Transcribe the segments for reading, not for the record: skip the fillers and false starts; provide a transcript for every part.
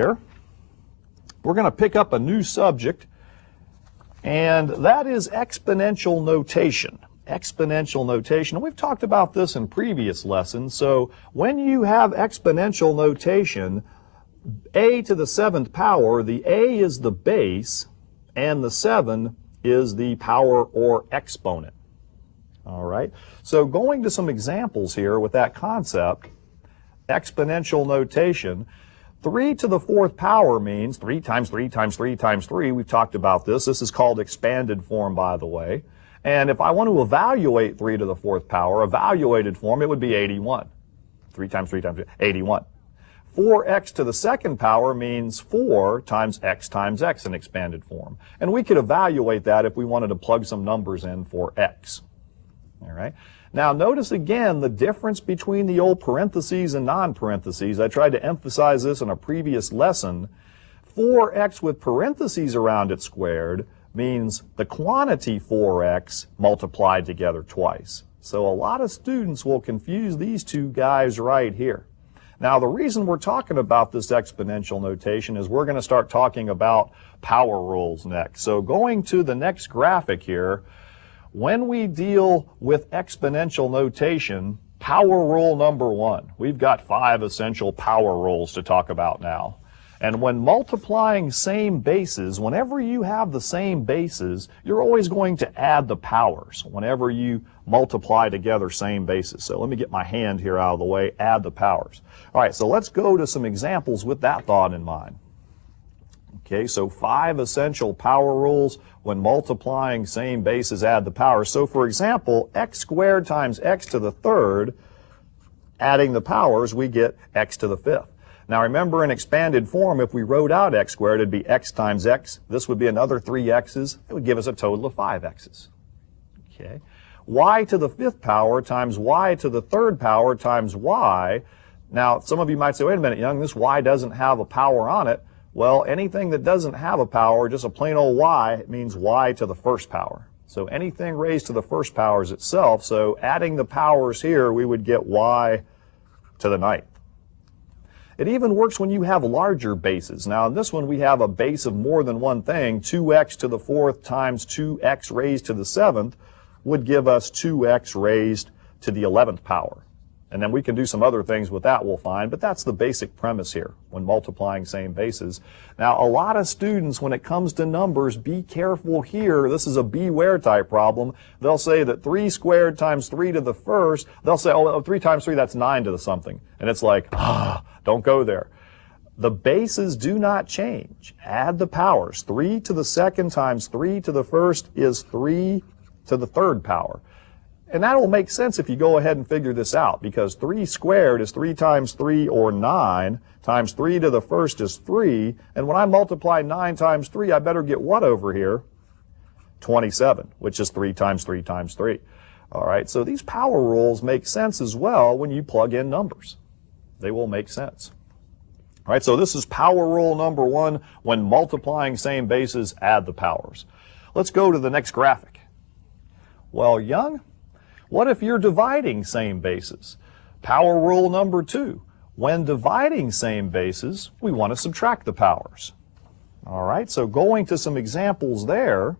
Here, we're going to pick up a new subject, and that is exponential notation. Exponential notation. And we've talked about this in previous lessons. So when you have exponential notation, a to the 7th power, the a is the base, and the 7 is the power or exponent. All right. So going to some examples here with that concept, exponential notation. 3 to the 4th power means 3 times 3 times 3 times 3. We've talked about this. This is called expanded form, by the way. And if I want to evaluate 3 to the 4th power, evaluated form, it would be 81. 3 times 3 times 3, 81. 4x to the 2nd power means 4 times x in expanded form. And we could evaluate that if we wanted to plug some numbers in for x. All right. Now notice again the difference between the old parentheses and non-parentheses. I tried to emphasize this in a previous lesson. 4x with parentheses around it squared means the quantity 4x multiplied together twice. So a lot of students will confuse these two guys right here. Now the reason we're talking about this exponential notation is we're going to start talking about power rules next. So going to the next graphic here, when we deal with exponential notation, power rule number 1. We've got 5 essential power rules to talk about now. And when multiplying same bases, whenever you have the same bases, you're always going to add the powers whenever you multiply together same bases. So let me get my hand here out of the way, add the powers. All right, so let's go to some examples with that thought in mind. Okay, so 5 essential power rules. When multiplying same bases, add the powers. So for example, x squared times x to the 3rd, adding the powers, we get x to the 5th. Now remember, in expanded form, if we wrote out x squared, it'd be x times x. This would be another 3 x's. It would give us a total of 5 x's. Okay. Y to the 5th power times y to the 3rd power times y. Now some of you might say, wait a minute, Young, this y doesn't have a power on it. Well, anything that doesn't have a power, just a plain old y, it means y to the 1st power. So anything raised to the 1st power is itself. So adding the powers here, we would get y to the 9th. It even works when you have larger bases. Now in this one we have a base of more than one thing. 2x to the 4th times 2x raised to the 7th would give us 2x raised to the 11th power. And then we can do some other things with that, we'll find, but that's the basic premise here when multiplying same bases. Now, a lot of students, when it comes to numbers, be careful here. This is a beware type problem. They'll say that 3 squared times 3 to the 1st, they'll say, oh, 3 times 3, that's 9 to the something. And it's like, don't go there. The bases do not change. Add the powers. 3 to the 2nd times 3 to the 1st is 3 to the 3rd power. And that will make sense if you go ahead and figure this out, because 3 squared is 3 times 3, or 9, times 3 to the 1st is 3. And when I multiply 9 times 3, I better get what over here? 27, which is 3 times 3 times 3. All right, so these power rules make sense as well when you plug in numbers. They will make sense. All right, so this is power rule number 1. When multiplying same bases, add the powers. Let's go to the next graphic. Well, Young, what if you're dividing same bases? Power rule number 2. When dividing same bases, we want to subtract the powers. All right, so going to some examples there,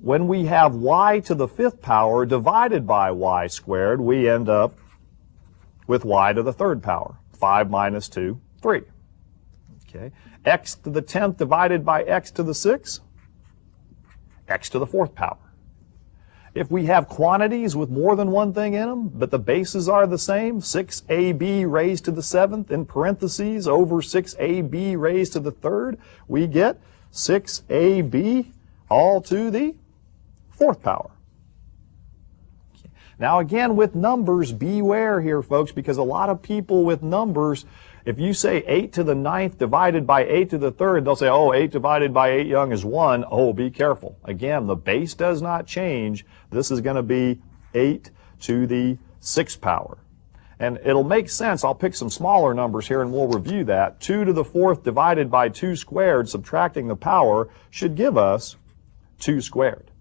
when we have y to the 5th power divided by y squared, we end up with y to the 3rd power. 5 minus 2, 3. Okay. X to the 10th divided by x to the 6th, x to the 4th power. If we have quantities with more than one thing in them, but the bases are the same, 6ab raised to the 7th in parentheses over 6ab raised to the 3rd, we get 6ab all to the 4th power. Now again, with numbers, beware here, folks, because a lot of people with numbers, if you say 8 to the 9th divided by 8 to the 3rd, they'll say, oh, 8 divided by 8, Young, is 1. Oh, be careful. Again, the base does not change. This is going to be 8 to the 6th power. And it'll make sense. I'll pick some smaller numbers here and we'll review that. 2 to the 4th divided by 2 squared, subtracting the power, should give us 2 squared.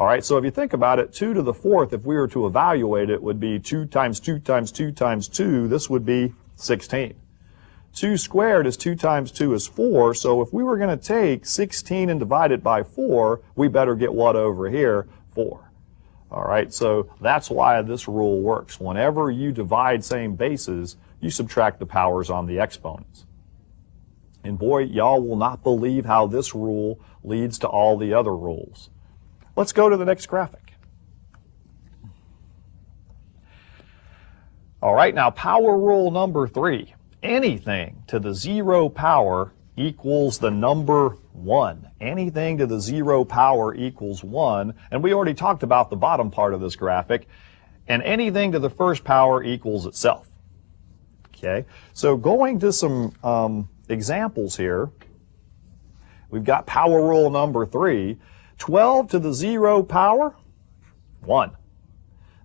All right, so if you think about it, 2 to the 4th, if we were to evaluate it, would be 2 times 2 times 2 times 2. This would be 16. 2 squared is 2 times 2 is 4, so if we were going to take 16 and divide it by 4, we better get what over here? 4. All right, so that's why this rule works. Whenever you divide same bases, you subtract the powers on the exponents. And boy, y'all will not believe how this rule leads to all the other rules. Let's go to the next graphic. All right, now power rule number 3. Anything to the 0 power equals the number 1. Anything to the 0 power equals 1. And we already talked about the bottom part of this graphic. And anything to the first power equals itself. Okay, so going to some examples here, we've got power rule number 3. 12 to the 0 power, 1.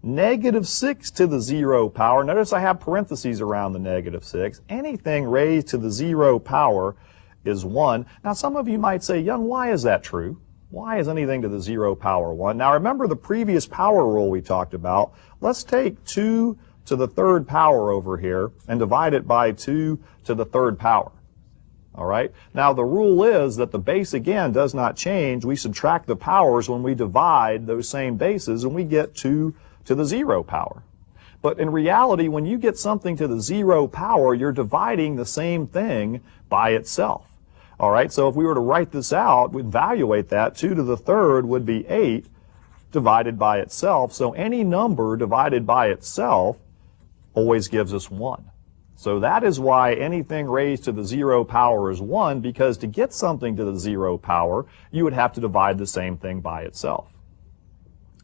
Negative 6 to the 0 power. Notice I have parentheses around the negative 6. Anything raised to the 0 power is 1. Now, some of you might say, Young, why is that true? Why is anything to the 0 power 1? Now, remember the previous power rule we talked about. Let's take 2 to the 3rd power over here and divide it by 2 to the 3rd power. All right? Now, the rule is that the base, again, does not change. We subtract the powers when we divide those same bases, and we get 2 to the 0 power. But in reality, when you get something to the 0 power, you're dividing the same thing by itself. All right, so if we were to write this out, we'd evaluate that. 2 to the 3rd would be 8 divided by itself. So any number divided by itself always gives us 1. So that is why anything raised to the 0 power is 1, because to get something to the 0 power, you would have to divide the same thing by itself.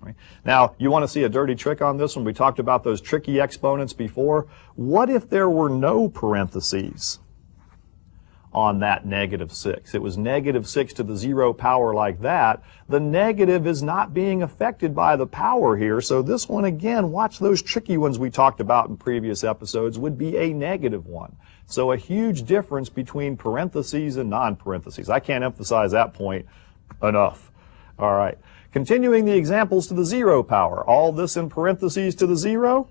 Right. Now, you want to see a dirty trick on this one? We talked about those tricky exponents before. What if there were no parentheses on that negative 6? It was negative 6 to the 0 power like that. The negative is not being affected by the power here. So this one, again, watch those tricky ones we talked about in previous episodes, would be a negative 1. So a huge difference between parentheses and non-parentheses. I can't emphasize that point enough. All right. Continuing the examples to the 0 power. All this in parentheses to the 0,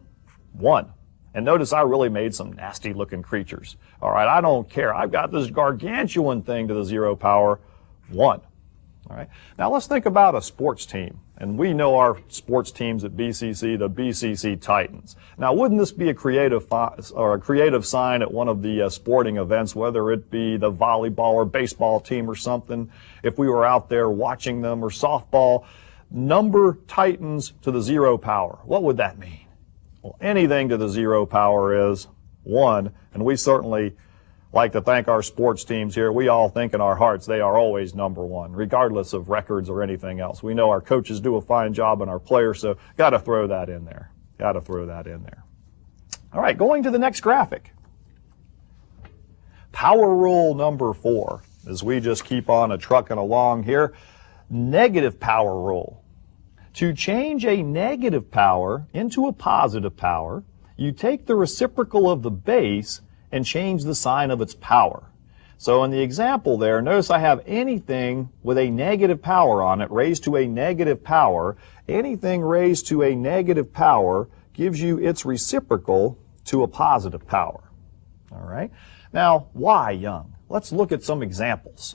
1. And notice I really made some nasty looking creatures. All right, I don't care. I've got this gargantuan thing to the 0 power, 1. All right, now let's think about a sports team. And we know our sports teams at BCC, the BCC Titans. Now, wouldn't this be a creative sign at one of the sporting events, whether it be the volleyball or baseball team or something, if we were out there watching them, or softball, number Titans to the 0 power? What would that mean? Well, anything to the 0 power is 1, and we certainly like to thank our sports teams here. We all think in our hearts they are always number 1, regardless of records or anything else. We know our coaches do a fine job and our players, so got to throw that in there. Got to throw that in there. All right, going to the next graphic. Power rule number 4, as we just keep on trucking along here. Negative power rule. To change a negative power into a positive power, you take the reciprocal of the base and change the sign of its power. So in the example there, notice I have anything with a negative power on it raised to a negative power. Anything raised to a negative power gives you its reciprocal to a positive power. All right? Now, why, Young? Let's look at some examples.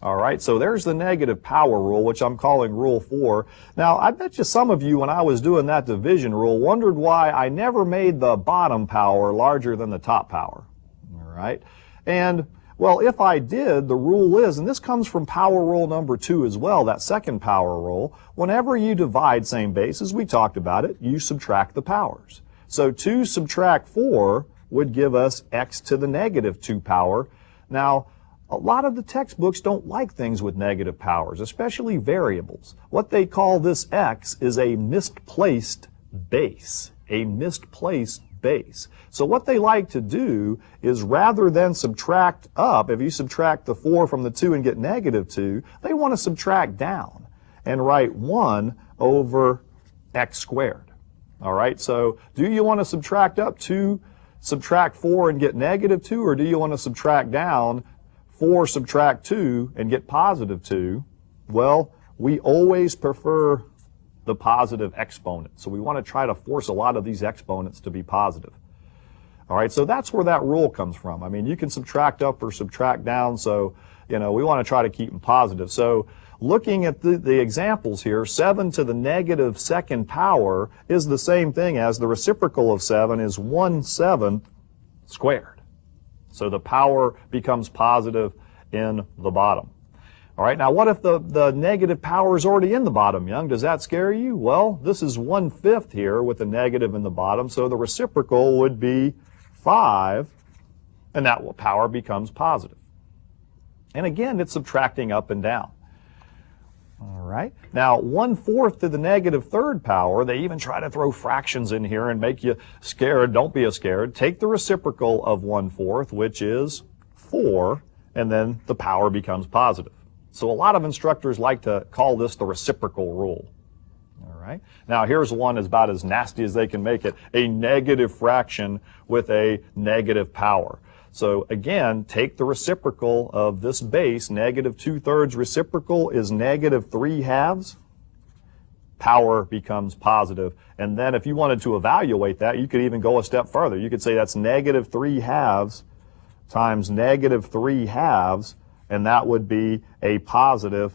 All right, so there's the negative power rule, which I'm calling Rule 4. Now, I bet you some of you, when I was doing that division rule, wondered why I never made the bottom power larger than the top power. All right, and, well, if I did, the rule is, and this comes from power rule number 2 as well, that second power rule, whenever you divide same bases, we talked about it, you subtract the powers. So 2 subtract 4 would give us x to the negative 2 power. Now, a lot of the textbooks don't like things with negative powers, especially variables. What they call this x is a misplaced base, a misplaced base. So what they like to do is, rather than subtract up, if you subtract the 4 from the 2 and get negative 2, they want to subtract down and write 1 over x squared. All right, so do you want to subtract up 2, subtract 4 and get negative 2, or do you want to subtract down 4 subtract 2 and get positive 2? Well, we always prefer the positive exponent. So we want to try to force a lot of these exponents to be positive. All right, so that's where that rule comes from. I mean, you can subtract up or subtract down, so, you know, we want to try to keep them positive. So looking at the examples here, 7 to the negative second power is the same thing as the reciprocal of 7 is 1/7 squared. So the power becomes positive in the bottom. All right, now what if the negative power is already in the bottom, Young? Does that scare you? Well, this is 1/5 here with the negative in the bottom, so the reciprocal would be 5, and that power becomes positive. And again, it's subtracting up and down. All right, now 1/4 to the negative third power, they even try to throw fractions in here and make you scared. Don't be scared. Take the reciprocal of 1/4, which is 4, and then the power becomes positive. So a lot of instructors like to call this the reciprocal rule. All right. Now here's one that's about as nasty as they can make it, a negative fraction with a negative power. So again, take the reciprocal of this base, negative 2/3 reciprocal is negative 3/2. Power becomes positive. And then if you wanted to evaluate that, you could even go a step further. You could say that's negative 3/2 times negative 3/2, and that would be a positive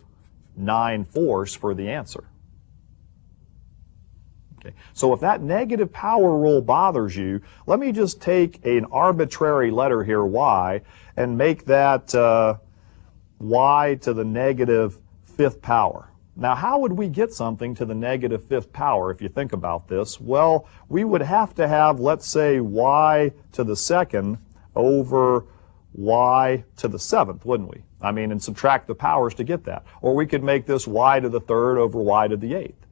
9/4 for the answer. Okay. So if that negative power rule bothers you, let me just take an arbitrary letter here, y, and make that y to the negative 5th power. Now, how would we get something to the negative 5th power if you think about this? Well, we would have to have, let's say, y to the 2nd over y to the 7th, wouldn't we? I mean, and subtract the powers to get that. Or we could make this y to the 3rd over y to the 8th,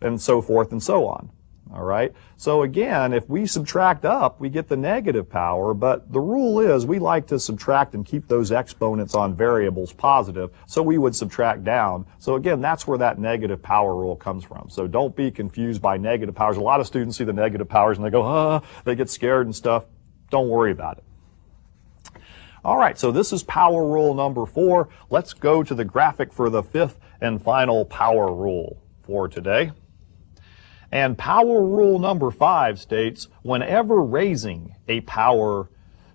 and so forth and so on. All right? So again, if we subtract up, we get the negative power, but the rule is we like to subtract and keep those exponents on variables positive, so we would subtract down. So again, that's where that negative power rule comes from. So don't be confused by negative powers. A lot of students see the negative powers and they go, they get scared and stuff. Don't worry about it. All right, so this is power rule number 4. Let's go to the graphic for the 5th and final power rule for today. And power rule number 5 states, whenever raising a power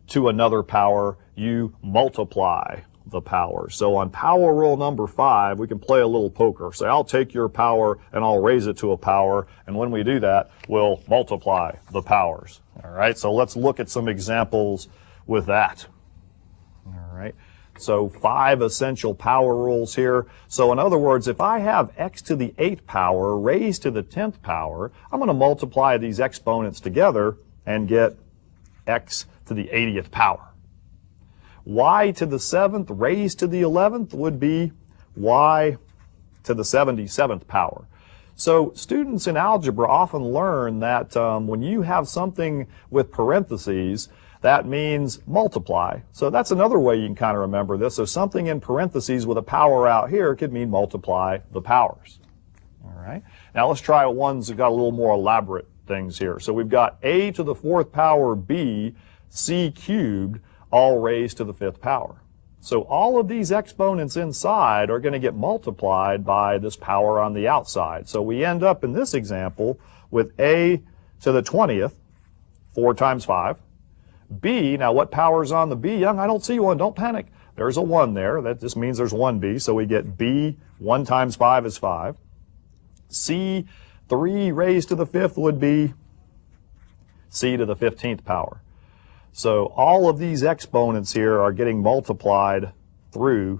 to another power, you multiply the power. So on power rule number 5, we can play a little poker. Say, I'll take your power and I'll raise it to a power, and when we do that, we'll multiply the powers. All right, so let's look at some examples with that. All right, so 5 essential power rules here. So in other words, if I have x to the 8th power raised to the 10th power, I'm going to multiply these exponents together and get x to the 80th power. Y to the 7th raised to the 11th would be y to the 77th power. So students in algebra often learn that when you have something with parentheses, that means multiply. So that's another way you can kind of remember this. So something in parentheses with a power out here could mean multiply the powers. All right. Now let's try ones that got a little more elaborate things here. So we've got a to the 4th power b, c cubed, all raised to the 5th power. So all of these exponents inside are going to get multiplied by this power on the outside. So we end up in this example with a to the 20th, 4 times 5. B, now what power is on the B? Young, I don't see one. Don't panic. There's a 1 there. That just means there's 1B. So we get B, 1 times 5 is 5. C, 3 raised to the 5th would be C to the 15th power. So all of these exponents here are getting multiplied through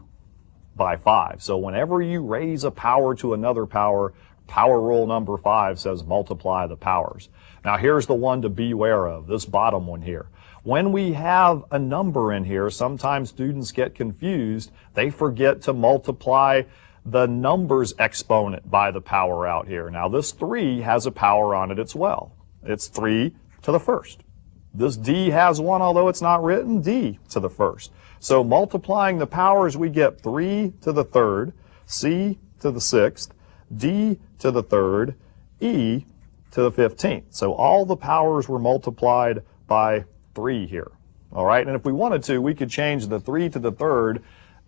by 5. So whenever you raise a power to another power, power rule number 5 says multiply the powers. Now here's the one to beware of, this bottom one here. When we have a number in here, sometimes students get confused. They forget to multiply the number's exponent by the power out here. Now this 3 has a power on it as well. It's 3 to the 1st. This D has 1, although it's not written, D to the 1st. So multiplying the powers, we get 3 to the 3rd, C to the 6th, D to the 3rd, E to the 15th. So all the powers were multiplied by 3 here. All right, and if we wanted to, we could change the 3 to the 3rd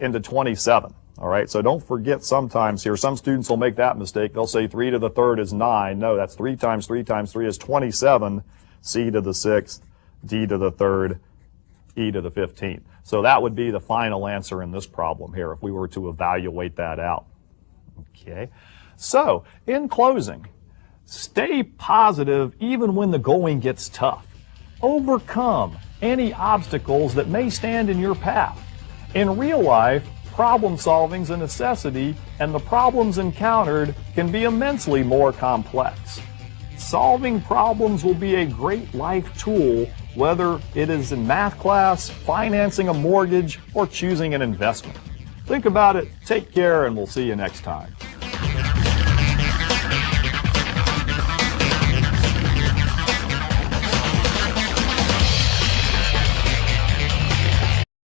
into 27. All right, so don't forget sometimes here, some students will make that mistake. They'll say 3 to the 3rd is 9. No, that's 3 times 3 times 3 is 27. C to the 6th, d to the third, e to the 15th. So that would be the final answer in this problem here if we were to evaluate that out. Okay. So, in closing, stay positive even when the going gets tough. Overcome any obstacles that may stand in your path. In real life, problem solving is a necessity, and the problems encountered can be immensely more complex. Solving problems will be a great life tool, whether it is in math class, financing a mortgage, or choosing an investment. Think about it, take care, and we'll see you next time.